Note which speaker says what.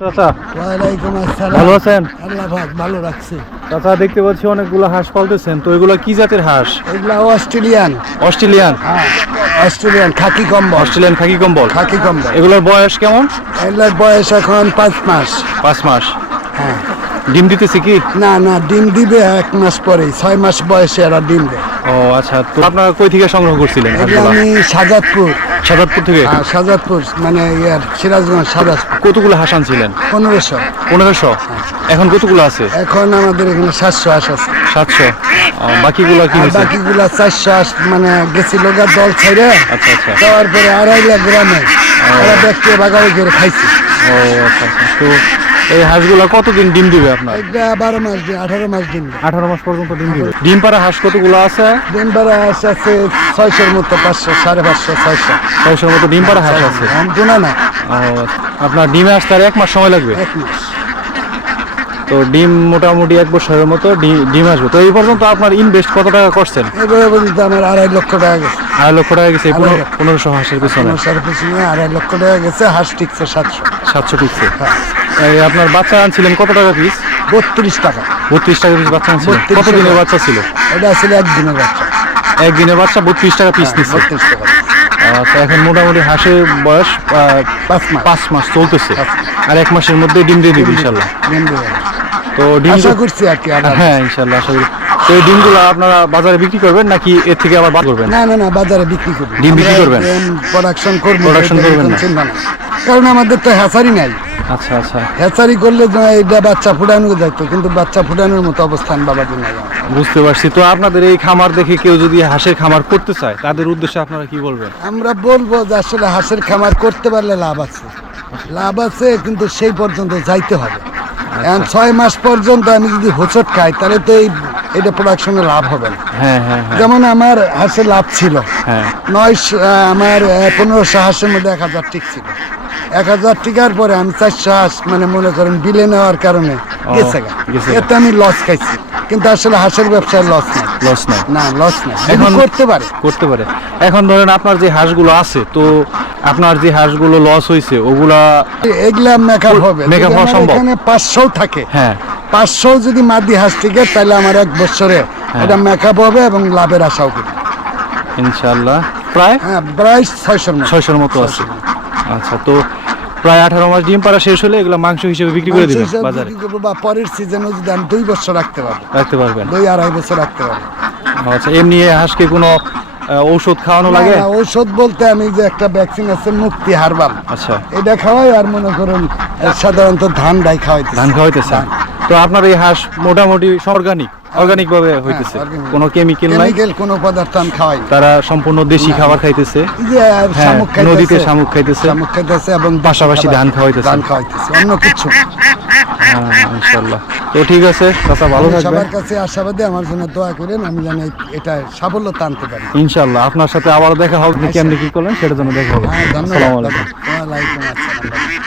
Speaker 1: চাচা
Speaker 2: ওয়ালাইকুম আসসালাম।
Speaker 1: ভালো আছেন?
Speaker 2: আল্লাহ পাক ভালো রাখছে।
Speaker 1: চাচা দেখতে পাচ্ছি অনেকগুলো হাঁস পালতেছেন। তো এগুলো কি জাতের হাঁস?
Speaker 2: এগুলা অস্ট্রেলিয়ান।
Speaker 1: অস্ট্রেলিয়ান?
Speaker 2: হ্যাঁ Australian khaki Campbell.
Speaker 1: Australian khaki কম্বল?
Speaker 2: খাকি কম্বল।
Speaker 1: এগুলোর বয়স কেমন?
Speaker 2: এগুলার বয়স এখন পাঁচ মাস।
Speaker 1: পাঁচ মাস।
Speaker 2: হ্যাঁ।
Speaker 1: ডিম দিতেছে কি?
Speaker 2: না না ডিম দিবে এক মাস পরে ছয় মাস বয়সে এরা ডিম দেয়।
Speaker 1: ও আচ্ছা। তো আপনারা কই থেকে সংগ্রহ করছিলেন
Speaker 2: আমি সাজাদপুর।
Speaker 1: সাদাতপুর থেকে?
Speaker 2: হ্যাঁ, সাজাদপুর মানে ইয়ার সিরাজগঞ্জ সাজাদপুর
Speaker 1: কতগুলো হাঁস আনছিলেন
Speaker 2: পনেরোশো।
Speaker 1: পনেরোশো? এখন কতগুলো আছে?
Speaker 2: এখন আমাদের এখানে সাতশো হাঁস আছে।
Speaker 1: সাতশো। বাকিগুলো কি
Speaker 2: বাকিগুলো চারশো হাঁস মানে গেছিল দল ছেড়ে
Speaker 1: আচ্ছা আচ্ছা।
Speaker 2: তারপরে পরে আড়াই লাখ গ্রামে ওরা ব্যক্তি বাগাড়ি করে খাইছে।
Speaker 1: ও আচ্ছা আচ্ছা। তো এই হাঁসগুলো কতদিন ডিম দিবে আপনার?
Speaker 2: বারো মাস দিন আঠারো মাস দিন
Speaker 1: আঠারো মাস পর্যন্ত ডিম দিবে। ডিম পাড়া হাঁস কতগুলো আছে?
Speaker 2: ডিম পাড়া হাঁস আছে ছয়শোর মতো পাঁচশো সাড়ে পাঁচশো ছয়শো।
Speaker 1: ছয়শোর মতো ডিম পাড়া হাঁস আছে?
Speaker 2: না।
Speaker 1: আপনার ডিমে আসতে আর এক মাস সময় লাগবে?
Speaker 2: এক মাস।
Speaker 1: তো ডিম মোটামুটি এক বছরের মতো ডিম আসবে। তো এই পর্যন্ত আপনার ইনভেস্ট কত টাকা করছেন?
Speaker 2: আমার আড়াই লক্ষ টাকা গেছে।
Speaker 1: আড়াই লক্ষ টাকা গেছে পনেরো- পনেরোশো হাঁসের পিছনে।
Speaker 2: আড়াই লক্ষ টাকা গেছে হাঁস টিকছে সাতশো।
Speaker 1: সাতশো টিকছে।
Speaker 2: হ্যাঁ।
Speaker 1: আপনার বাচ্চা আনছিলেন কত টাকা পিস
Speaker 2: বত্রিশ টাকা।
Speaker 1: বত্রিশ টাকা পিস বাচ্চা আনছিলেন। কত দিনের বাচ্চা ছিল?
Speaker 2: এটা আসলে একদিনের বাচ্চা।
Speaker 1: একদিনের বাচ্চা বত্রিশ টাকা পিস নিচ্ছে।
Speaker 2: বত্রিশ টাকা।
Speaker 1: আচ্ছা এখন মোটামুটি হাঁসের বয়স
Speaker 2: পাঁচ মাস।
Speaker 1: পাঁচ মাস চলতেছে। আর এক মাসের মধ্যে ডিম দিয়ে দিবি ইনশাল্লাহ। তো ডিম
Speaker 2: আশা করছি আর কি
Speaker 1: হ্যাঁ ইনশাল্লাহ আশা করি। তো এই ডিমগুলো আপনারা বাজারে বিক্রি করবেন নাকি এর থেকে আবার বাদ করবেন?
Speaker 2: না না না বাজারে বিক্রি করব।
Speaker 1: ডিম বিক্রি করবেন?
Speaker 2: প্রোডাকশন করব
Speaker 1: Production
Speaker 2: এটা
Speaker 1: করবেন না?
Speaker 2: কারণ আমাদের তো হ্যাচারি নাই।
Speaker 1: আচ্ছা আচ্ছা।
Speaker 2: হ্যাচারি করলে এটা বাচ্চা ফুটানো যাইতো কিন্তু বাচ্চা ফুটানোর মতো অবস্থান বাবাদের নাই
Speaker 1: বুঝতে পারছি। তো আপনাদের এই খামার দেখে কেউ যদি হাঁসের খামার করতে চায় তাদের উদ্দেশ্যে আপনারা কি বলবেন?
Speaker 2: আমরা বলব যে আসলে হাঁসের খামার করতে পারলে লাভ আছে। লাভ আছে কিন্তু সেই পর্যন্ত যাইতে হবে। এখন ছয় মাস পর্যন্ত আমি যদি হোঁচট খাই তাহলে তো এই এটা প্রোডাকশনে লাভ হবে না।
Speaker 1: হ্যাঁ হ্যাঁ হ্যাঁ।
Speaker 2: যেমন আমার হাঁসের লাভ ছিল। নয় আমার পনেরোশো হাঁসের মধ্যে এক হাজার টিক ছিল। এক হাজার টিকার পরে আমি চারশো হাঁস মানে মনে করেন বিলে নেওয়ার কারণে গেছে। এতে আমি লস খাইছি। কিন্তু আসলে হাঁসের ব্যবসায় লস নাই।
Speaker 1: লস নাই।
Speaker 2: না লস নাই। এখন
Speaker 1: এখন-
Speaker 2: করতে পারে।
Speaker 1: করতে পারে। এখন ধরেন আপনার যে হাঁসগুলো আছে তো আপনার যে হাঁসগুলো লস হয়েছে ওগুলা
Speaker 2: এগুলা মেকআপ হবে। যদি
Speaker 1: হওয়া সম্ভব।
Speaker 2: এখানে পাঁচশো থাকে
Speaker 1: হ্যাঁ।
Speaker 2: পাঁচশো যদি মাদি হাঁস টিকে তাহলে আমার এক বছরে
Speaker 1: হ্যাঁ।
Speaker 2: এটা মেকআপ হবে এবং লাভের আশাও করি।
Speaker 1: ইনশাল্লাহ প্রায়?
Speaker 2: হ্যাঁ প্রায় ছয়শোর মতো।
Speaker 1: ছয়শোর মতো আছে। আচ্ছা তো প্রায় আঠারো মাস ডিম পাড়া শেষ হলে এগুলো মাংস হিসেবে বিক্রি করে দিবেন বাজারে?
Speaker 2: বা পরের সিজনে যদি আমি দুই বছর রাখতে পারব।
Speaker 1: রাখতে পারবেন।
Speaker 2: দুই আড়াই বছর রাখতে পারব।
Speaker 1: আচ্ছা এমনি হাঁসকে কোনো ঔষধ খাওয়ানো লাগে?
Speaker 2: ঔষধ বলতে আমি যে একটা ভ্যাকসিন আছে মুক্তি হারবাল।
Speaker 1: আচ্ছা।
Speaker 2: এটা খাওয়াই আর মনে করুন সাধারণত ধান ডাই খাওয়াইতে
Speaker 1: ধান খাওয়াইতেছে। তো আপনার এই হাঁস মোটামুটি অর্গানিক অর্গানিক ভাবে হইতেছে?
Speaker 2: organic।
Speaker 1: কোনো কেমিক্যাল নাই?
Speaker 2: কেমিক্যাল কোনো পদার্থ আমি খাওয়াই।
Speaker 1: তারা সম্পূর্ণ দেশি খাবার খাইতেছে।
Speaker 2: যে
Speaker 1: হ্যাঁ,
Speaker 2: শামুক
Speaker 1: নদীতে শামুক খাইতেছে।
Speaker 2: শামুক খাইতেছে এবং
Speaker 1: পাশাপাশি ধান খাওয়াইতেছে।
Speaker 2: ধান খাওয়াইতেছে অন্য কিছু।
Speaker 1: হ্যাঁ, ইনশাল্লাহ তো ঠিক আছে চাচা ভালো থাকবেন।
Speaker 2: সবার কাছে আশাবাদী আমার জন্য দোয়া করেন আমি জানি এটা সাফল্য টানতে পারি।
Speaker 1: ইনশাল্লাহ আপনার সাথে আবার দেখা হবে। আপনি কেমনি কি করলেন সেটার জন্য দেখা হবে।
Speaker 2: হ্যাঁ
Speaker 1: আলাইকুম।
Speaker 2: আসসালাম।